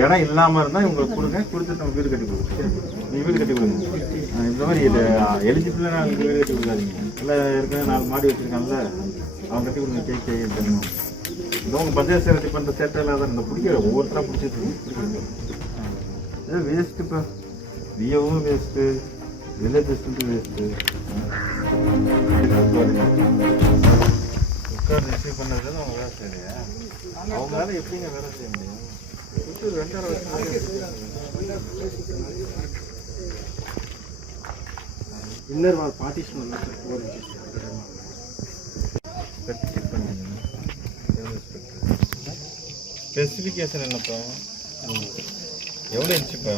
இடம் இல்லாமல் இருந்தால் இவங்களுக்கு கொடுங்க. கொடுத்துட்டு நம்ம வீடு கட்டி கொடுங்க. நீ வீடு கட்டி கொடுங்க. இந்த மாதிரி இது எலிஜிபிளான ஆளுக்கு வீடு கட்டி கொடுக்காதீங்க. இல்லை ஏற்கனவே நாலு மாடி வச்சிருக்காங்கல்ல அவங்க கட்டி கொடுங்க கேக் கே தெரியும் இந்த உங்கள் பஞ்சாயத்து சேரத்தி பண்ற சேட்டை இல்லாத இந்த பிடிக்கல ஒவ்வொருத்தராக பிடிச்சிட்டு இது இப்போ. வியவும் வேஸ்ட்டு வில்லேஜ் வேஸ்ட்டு உட்கார்ந்து ரிசீவ் பண்ணதுல அவங்க வேலை செய்யலையா? அவங்களால எப்படிங்க வேலை செய்ய முடியும்? இன்னர் வால் பார்ட்டிஷன் வந்து ஃபோர் ஸ்பெசிஃபிகேஷன் என்னப்பா எவ்வளோ இன்ச்சுப்பா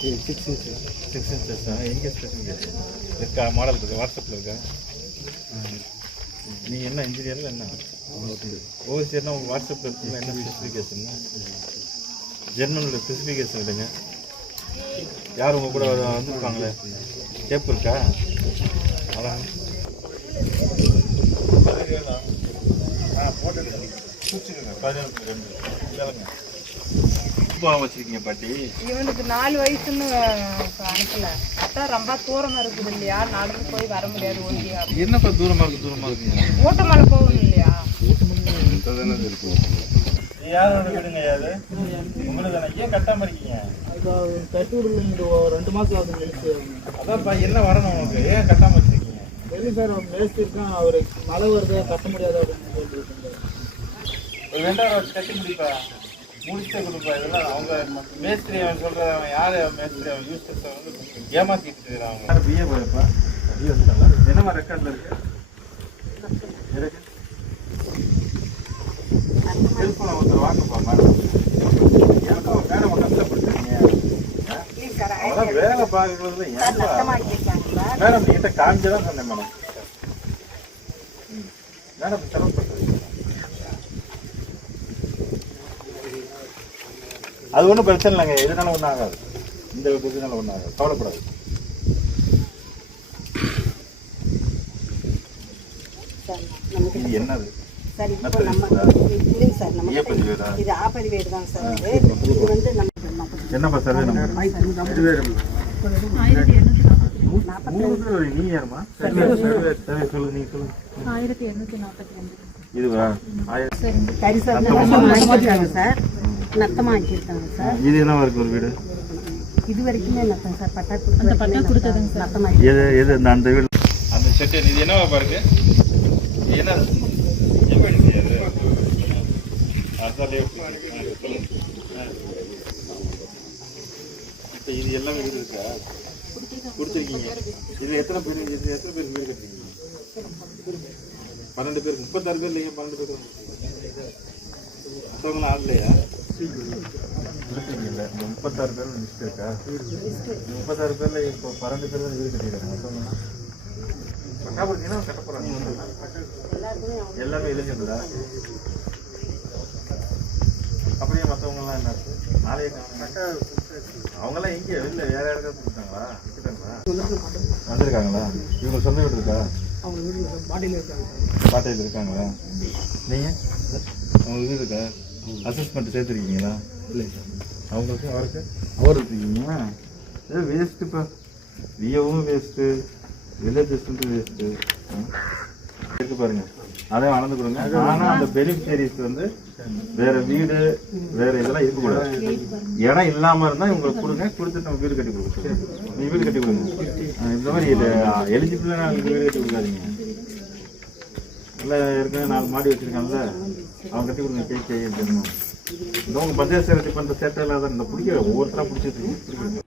இன்ச்சஸ் சிக்ஸ் இன்ச்சஸ் சிக்ஸ் இன்ச்சஸா எங்கே ஸ்பெசிஃபிகேஷன் இருக்கா? மாடல் இருக்கா வாட்ஸ்அப்பில் இருக்கா? நீ என்ன இன்ஜினியரில் என்ன? ஓசியர்னா உங்கள் வாட்ஸ்அப்பில் இருக்குங்களா என்ன ஸ்பெசிஃபிகேஷன் ஜெர்மனோட ஸ்பெசிஃபிகேஷன் எடுங்க யார் உங்கள் கூட வந்திருப்பாங்களே? டேப் இருக்கா? அதான். இவனுக்கு நாலு வயசுன்னு அனுப்பல. அதான் ரொம்ப தூரமா இருக்குது இல்லையா? நடந்து போய் வர முடியாது ஒண்டியா என்னப்பா தூரமா இருக்கு தூரமா இருக்கீங்க? ஊட்டமலை போகணும். யாரோட வீடுங்க யாரு உங்களுக்கு ஏன் கட்டாம இருக்கீங்க? ரெண்டு மாதம் ஆகுது மேஸ்திரி அதான்ப்பா என்ன வரணும் உங்களுக்கு? ஏன் கட்டாம வச்சிருக்கீங்க? சரி சார் மேஸ்திரி இருக்கான் அவர் மழை வருது கட்ட முடியாது அப்படின்னு சொல்லிட்டு ரெண்டாயிரம் கட்டி முடிப்பா? முடிச்சே கொடுப்பா. இதெல்லாம் அவங்க மேஸ்திரி அவன் சொல்ற அவன் யாரு மேஸ்திரி? அவன் யூஸ் வந்து ஏமாத்திட்டு இருக்கிறான் அவங்க. பிஏ போயப்பா என்னமா ரெக்கார்ட்ல இருக்கு? இருக்கு ஒருத்தர் வாங்கப்பா மேடம் ஏன்ப்பா மேடம் கஷ்டப்படுத்துறீங்க அவெல்லாம் வேலை பார்க்கறதுல ஏன்ப்பா மேடம் நீங்கிட்ட காமிச்சதான் சொன்னேன் மேடம் ம். மேடம் செலவு அது ஒன்றும் பிரச்சனை இல்லைங்க. எதுனால ஒன்றும் ஆகாது. இந்த இதுனால ஒன்றும் ஆகாது. கவலைப்படாது. இது என்னது? சார் இப்போ நம்ம? இல்லைங்க சார் நம்ம? இது ஆப்பரி வீடு தான் சார். இது இது வந்து நம்ம என்னப்பா சர்வே நம்பர் நீ யாருமா சர்வே சர்வே சர்வே சொல்லு நீ சொல்லு. ஆயிரத்தி எண்ணூத்தி நாற்பத்தி ரெண்டு. இதுவா? ஆயிரம் கறி சார் நத்தமாக ஆக்கியிருக்காங்க சார். நத்தமாக ஆக்கியிருக்காங்க சார். இது என்ன இருக்கு ஒரு வீடு? இது வரைக்குமே நத்தம் சார் பட்டா அந்த பட்டா கொடுத்ததுங்க சார். நத்தமாக எது எது இந்த அந்த வீடு? அந்த செட்டு இது என்னவா பாருங்க இது என்ன? இப்ப இது எல்லாமே வீடு இருக்கா? கொடுத்துருக்கீங்க. இது எத்தனை பேர் இது எத்தனை பேர் வீடு கட்டுறீங்க? பன்னெண்டு பேர் முப்பத்தாறு பேர் இல்லையா பன்னெண்டு பேர் மற்றவங்களாம் ஆடலையா இல்ல முப்பத்தாறு பேர் லிஸ்ட் இருக்கா? முப்பத்தாறு பேர்ல இப்போ பன்னெண்டு பேர் தான் வீடு கட்டிடுறாங்க மற்றவங்க பட்டா கொடுத்தீங்கன்னா கட்ட எல்லாமே எழுதிருந்தா அப்படியே மற்றவங்கலாம் என்ன? நாளைய அவங்கெல்லாம் எங்க வெளில வேற யாருக்காவது கொடுத்தாங்களா விட்டுட்டாங்களா வந்திருக்காங்களா? இவங்க சொந்த வீடு இருக்கா? அவங்க வீட்டில் பாட்டியில் இருக்காங்க. பாட்டையில் இருக்காங்களா? நீங்க? அவங்க வீடு இருக்கா? அசஸ்மெண்ட் சேர்த்துருக்கீங்களா? இல்லைங்க சார் அவங்களுக்கு அவருக்கு? அவர் இருக்கீங்களா? ஏ வேஸ்ட்டுப்பா விஏவும் வேஸ்ட்டு வில்லேஜ் அசிஸ்டன்ட் வேஸ்ட்டு இருக்கு பாருங்க. அதையும் அளந்து கொடுங்க. ஆனால் அந்த பெனிஃபிஷரிஸ் வந்து வேற வீடு வேற இதெல்லாம் இருக்கக்கூடாது இடம் இல்லாம இருந்தா இவங்களுக்கு கொடுங்க. கொடுத்துட்டு நம்ம வீடு கட்டி கொடுங்க. நீ வீடு கட்டி கொடுங்க. இந்த மாதிரி இது எலிஜிபிளான ஆளுக்கு வீடு கட்டி கொடுக்காதீங்க. இல்லை ஏற்கனவே நாலு மாடி வச்சிருக்காங்கல்ல அவங்க கட்டி கொடுங்க கேக் தெரியும் இந்த உங்க பஞ்சாயத்து பண்ற சேட்டை இல்லாத இந்த பிடிக்கல ஒவ்வொருத்தரா பிடிச்சிட்டு பிடிக்கல